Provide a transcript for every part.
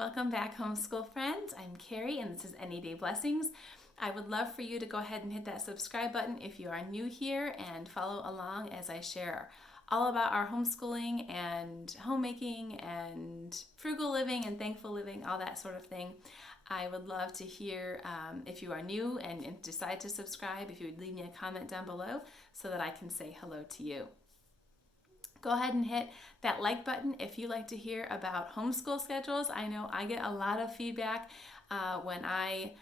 Welcome back, homeschool friends. I'm Carrie, and this is Any Day Blessings. I would love for you to go ahead and hit that subscribe button if you are new here and follow along as I share all about our homeschooling and homemaking and frugal living and thankful living, all that sort of thing. I would love to hear if you are new and decide to subscribe, if you would leave me a comment down below so that I can say hello to you. Go ahead and hit that like button if you like to hear about homeschool schedules. I know I get a lot of feedback when I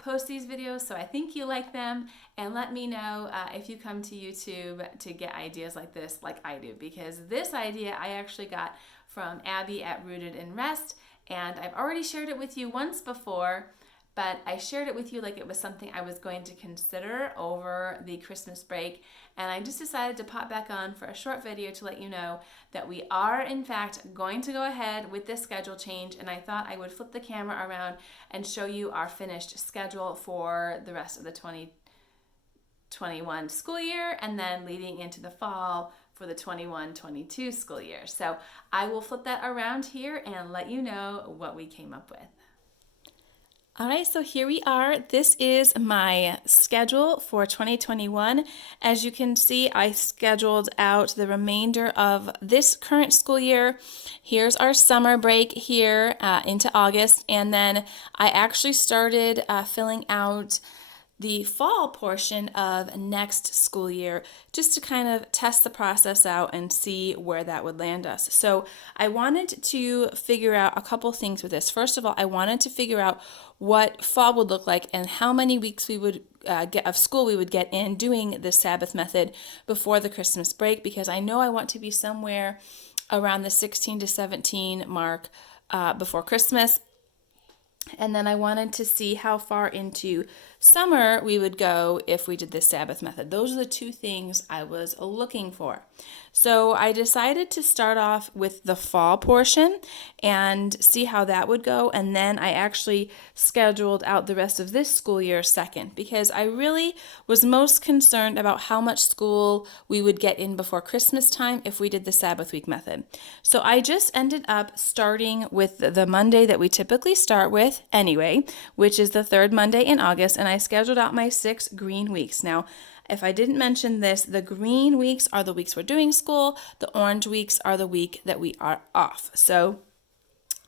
post these videos, so I think you like them. And let me know if you come to YouTube to get ideas like this, like I do, because this idea I actually got from Abby at Rooted in Rest, and I've already shared it with you once before, but I shared it with you like it was something I was going to consider over the Christmas break, and I just decided to pop back on for a short video to let you know that we are in fact going to go ahead with this schedule change, and I thought I would flip the camera around and show you our finished schedule for the rest of the 2021 school year and then leading into the fall for the 21-22 school year. So I will flip that around here and let you know what we came up with. All right, so here we are. This is my schedule for 2021. As you can see, I scheduled out the remainder of this current school year. Here's our summer break here into August, and then I actually started filling out the fall portion of next school year just to kind of test the process out and see where that would land us. So I wanted to figure out a couple things with this. First of all, I wanted to figure out what fall would look like and how many weeks we would get of school we would get in doing the Sabbath method before the Christmas break, because I know I want to be somewhere around the 16 to 17 mark before Christmas. And then I wanted to see how far into summer we would go if we did the Sabbath method. Those are the two things I was looking for. So I decided to start off with the fall portion and see how that would go. And then I actually scheduled out the rest of this school year second, because I really was most concerned about how much school we would get in before Christmas time if we did the Sabbath week method. So I just ended up starting with the Monday that we typically start with anyway, which is the third Monday in August, and I scheduled out my 6 green weeks. Now, if I didn't mention this, the green weeks are the weeks we're doing school, the orange weeks are the week that we are off. So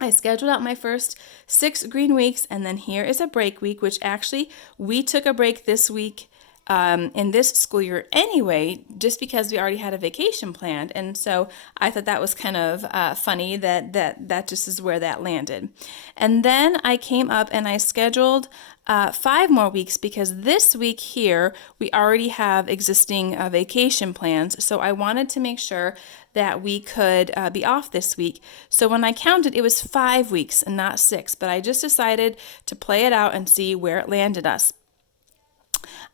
I scheduled out my first 6 green weeks, and then here is a break week, which actually we took a break this week in this school year anyway, just because we already had a vacation planned. And so I thought that was kind of funny that just is where that landed. And then I came up and I scheduled 5 more weeks, because this week here we already have existing vacation plans. So I wanted to make sure that we could be off this week. So when I counted, it was 5 weeks and not 6, but I just decided to play it out and see where it landed us.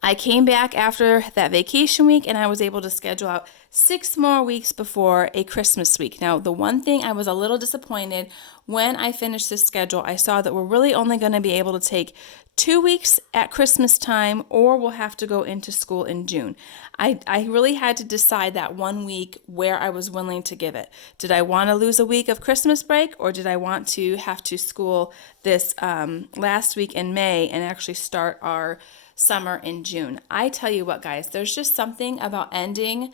I came back after that vacation week and I was able to schedule out 6 more weeks before a Christmas week. Now, the one thing I was a little disappointed when I finished this schedule, I saw that we're really only going to be able to take 2 weeks at Christmas time, or we'll have to go into school in June. I really had to decide that 1 week where I was willing to give it. Did I want to lose a week of Christmas break, or did I want to have to school this last week in May and actually start our summer in June? I tell you what, guys, there's just something about ending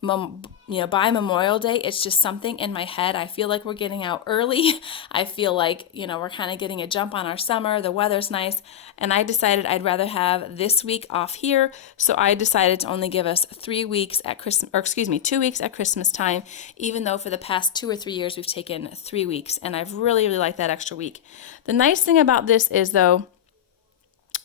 by Memorial Day. It's just something in my head. I feel like we're getting out early. I feel like, we're kind of getting a jump on our summer. The weather's nice. And I decided I'd rather have this week off here. So I decided to only give us 3 weeks at Christmas, 2 weeks at Christmas time, even though for the past 2 or 3 years we've taken 3 weeks. And I've really, really liked that extra week. The nice thing about this is, though,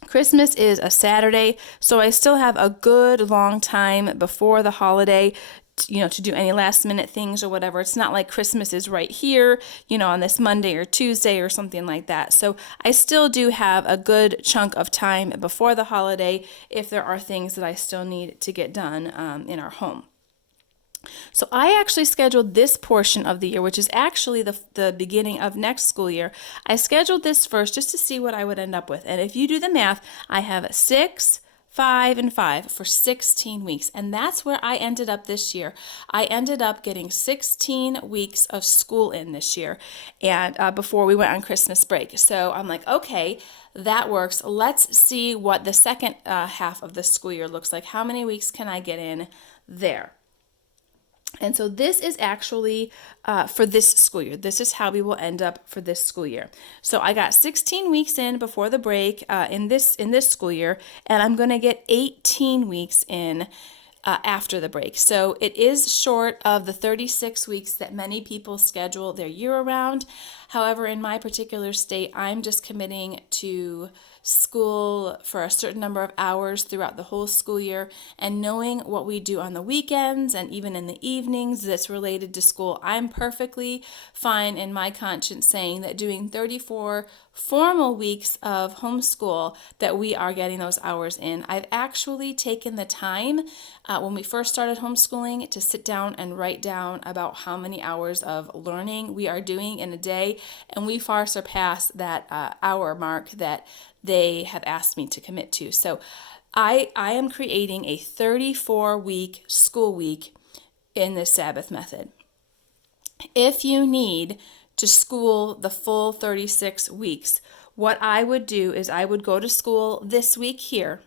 Christmas is a Saturday, so I still have a good long time before the holiday, to do any last minute things or whatever. It's not like Christmas is right here, on this Monday or Tuesday or something like that. So I still do have a good chunk of time before the holiday if there are things that I still need to get done in our home. So I actually scheduled this portion of the year, which is actually the beginning of next school year. I scheduled this first just to see what I would end up with. And if you do the math, I have 6, 5, and 5 for 16 weeks. And that's where I ended up this year. I ended up getting 16 weeks of school in this year, and before we went on Christmas break. So I'm like, okay, that works. Let's see what the second half of the school year looks like. How many weeks can I get in there? And so this is actually for this school year. This is how we will end up for this school year. So I got 16 weeks in before the break in this school year, and I'm going to get 18 weeks in after the break. So it is short of the 36 weeks that many people schedule their year around. However, in my particular state, I'm just committing to school for a certain number of hours throughout the whole school year, and knowing what we do on the weekends and even in the evenings that's related to school, I'm perfectly fine in my conscience saying that doing 34 formal weeks of homeschool, that we are getting those hours in. I've actually taken the time when we first started homeschooling to sit down and write down about how many hours of learning we are doing in a day, and we far surpass that hour mark that they have asked me to commit to. So I am creating a 34-week school week in this Sabbath method. If you need to school the full 36 weeks, what I would do is I would go to school this week here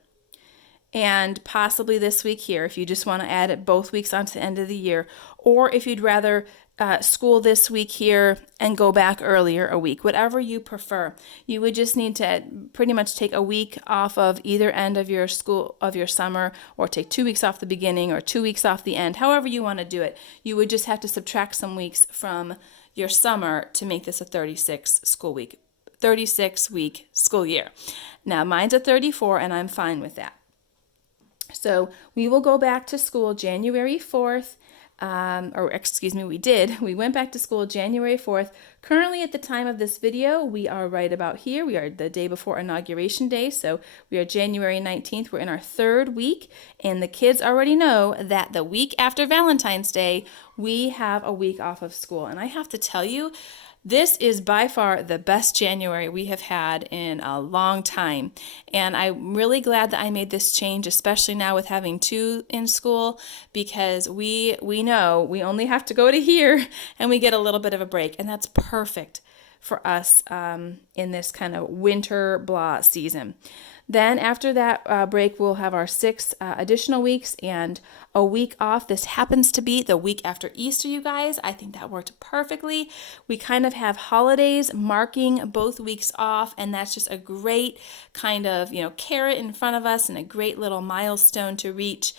and possibly this week here if you just want to add it both weeks onto the end of the year, or if you'd rather school this week here and go back earlier a week, whatever you prefer. You would just need to pretty much take a week off of either end of your school, of your summer, or take 2 weeks off the beginning or 2 weeks off the end, however you want to do it. You would just have to subtract some weeks from your summer to make this a 36-week school year. Now mine's a 34 and I'm fine with that. So we will go back to school January 4th. We went back to school January 4th. Currently, at the time of this video, we are right about here. We are the day before Inauguration Day, so we are January 19th. We're in our third week, and the kids already know that the week after Valentine's Day, we have a week off of school. And I have to tell you, this is by far the best January we have had in a long time. And I'm really glad that I made this change, especially now with having 2 in school, because we know we only have to go to here and we get a little bit of a break. And that's perfect for us in this kind of winter blah season. Then after that break, we'll have our 6 additional weeks and a week off. This happens to be the week after Easter, you guys. I think that worked perfectly. We kind of have holidays marking both weeks off, and that's just a great kind of, carrot in front of us and a great little milestone to reach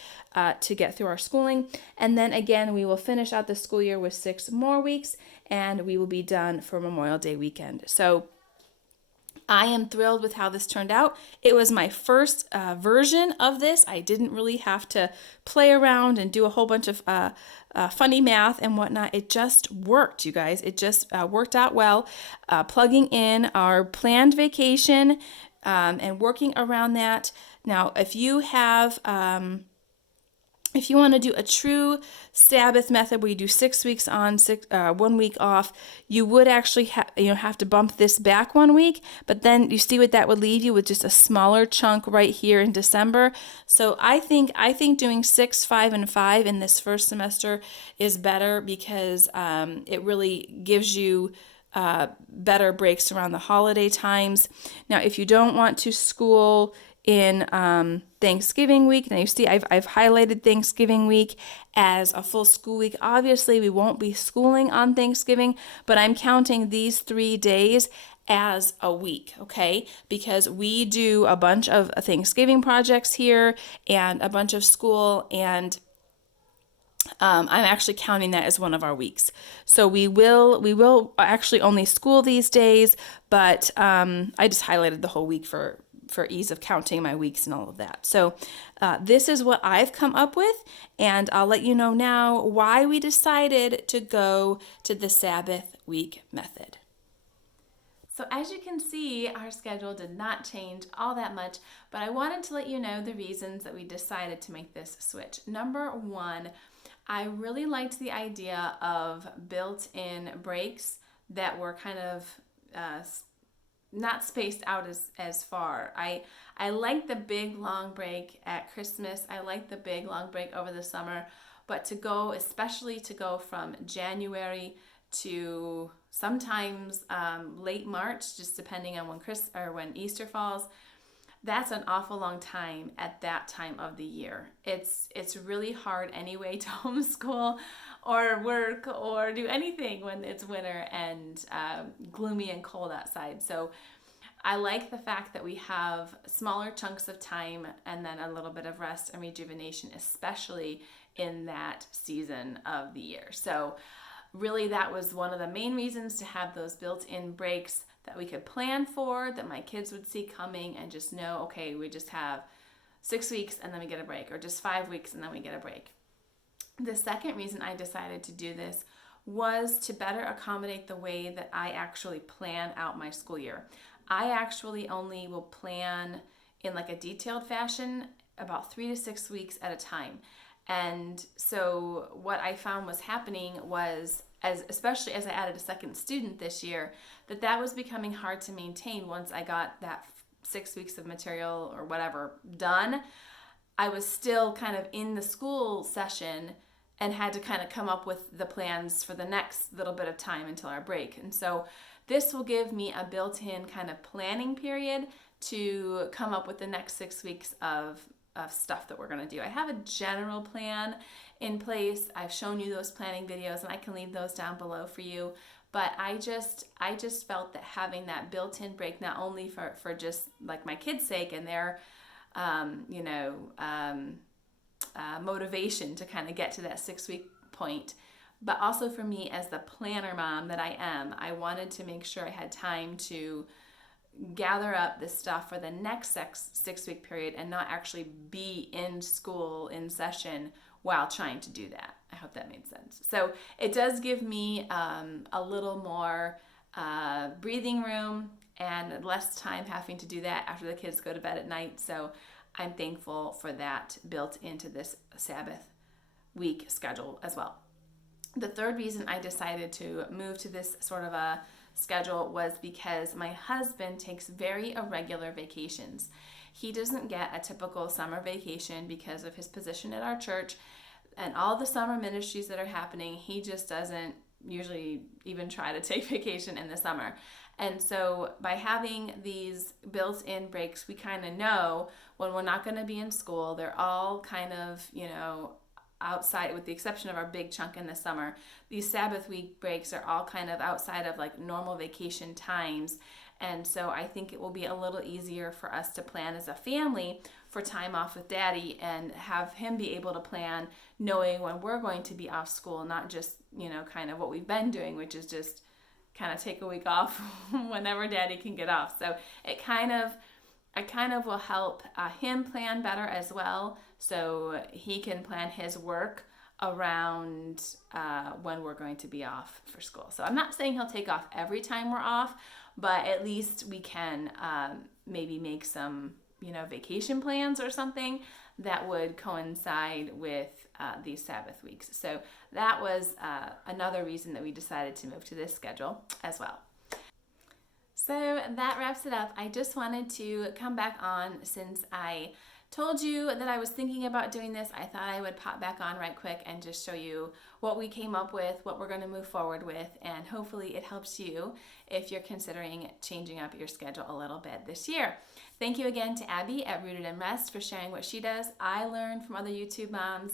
to get through our schooling. And then again, we will finish out the school year with 6 more weeks, and we will be done for Memorial Day weekend. So I am thrilled with how this turned out. It was my first version of this. I didn't really have to play around and do a whole bunch of funny math and whatnot. It just worked, you guys. It just worked out well. Plugging in our planned vacation and working around that. Now, if you want to do a true Sabbath method where you do 6 weeks on, 1 week off, you would actually have to bump this back 1 week, but then you see what that would leave you with, just a smaller chunk right here in December. So I think doing 6, 5, and 5 in this first semester is better because it really gives you better breaks around the holiday times. Now, if you don't want to school in Thanksgiving week. Now you see I've highlighted Thanksgiving week as a full school week. Obviously we won't be schooling on Thanksgiving, but I'm counting these 3 days as a week, okay? Because we do a bunch of Thanksgiving projects here and a bunch of school, and I'm actually counting that as one of our weeks. So we will actually only school these days, but I just highlighted the whole week for ease of counting my weeks and all of that. So this is what I've come up with, and I'll let you know now why we decided to go to the Sabbath week method. So as you can see, our schedule did not change all that much, but I wanted to let you know the reasons that we decided to make this switch. Number 1, I really liked the idea of built-in breaks that were kind of not spaced out as far. I like the big long break at Christmas. I like the big long break over the summer, but especially to go from January to sometimes late March, just depending on when Easter falls, that's an awful long time at that time of the year. It's really hard anyway to homeschool or work or do anything when it's winter and gloomy and cold outside. So I like the fact that we have smaller chunks of time and then a little bit of rest and rejuvenation, especially in that season of the year. So really, that was one of the main reasons to have those built-in breaks that we could plan for, that my kids would see coming and just know, okay, we just have 6 weeks and then we get a break, or just 5 weeks and then we get a break. The second reason I decided to do this was to better accommodate the way that I actually plan out my school year. I actually only will plan in like a detailed fashion about 3 to 6 weeks at a time. And so what I found was happening was, especially as I added a second student this year, that was becoming hard to maintain once I got that 6 weeks of material or whatever done. I was still kind of in the school session and had to kind of come up with the plans for the next little bit of time until our break. And so this will give me a built-in kind of planning period to come up with the next 6 weeks of stuff that we're going to do. I have a general plan in place. I've shown you those planning videos and I can leave those down below for you. But I just felt that having that built-in break, not only for just like my kids' sake and their, motivation to kind of get to that 6 week point, but also for me as the planner mom that I am, I wanted to make sure I had time to gather up this stuff for the next 6 week period and not actually be in school in session while trying to do that. I hope that made sense. So it does give me a little more breathing room and less time having to do that after the kids go to bed at night. So I'm thankful for that built into this Sabbath week schedule as well. The third reason I decided to move to this sort of a schedule was because my husband takes very irregular vacations. He doesn't get a typical summer vacation because of his position at our church and all the summer ministries that are happening. He just doesn't usually even try to take vacation in the summer. And so by having these built-in breaks, we kind of know when we're not going to be in school. They're all kind of, outside, with the exception of our big chunk in the summer. These Sabbath week breaks are all kind of outside of like normal vacation times. And so I think it will be a little easier for us to plan as a family for time off with Daddy and have him be able to plan knowing when we're going to be off school, not just, kind of what we've been doing, which is just kind of take a week off whenever Daddy can get off. So it kind of will help him plan better as well, so he can plan his work around when we're going to be off for school. So I'm not saying he'll take off every time we're off, but at least we can maybe make some, vacation plans or something that would coincide with these Sabbath weeks. So that was another reason that we decided to move to this schedule as well. So that wraps it up. I just wanted to come back on since I told you that I was thinking about doing this. I thought I would pop back on right quick and just show you what we came up with, what we're going to move forward with, and hopefully it helps you if you're considering changing up your schedule a little bit this year. Thank you again to Abby at Rooted in Rest for sharing what she does. I learned from other YouTube moms.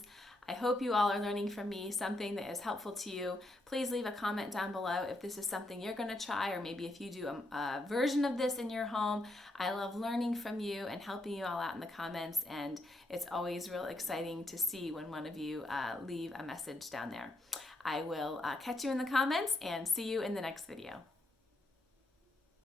I hope you all are learning from me something that is helpful to you. Please leave a comment down below if this is something you're going to try, or maybe if you do a version of this in your home. I love learning from you and helping you all out in the comments, and it's always real exciting to see when one of you leave a message down there. I will catch you in the comments and see you in the next video.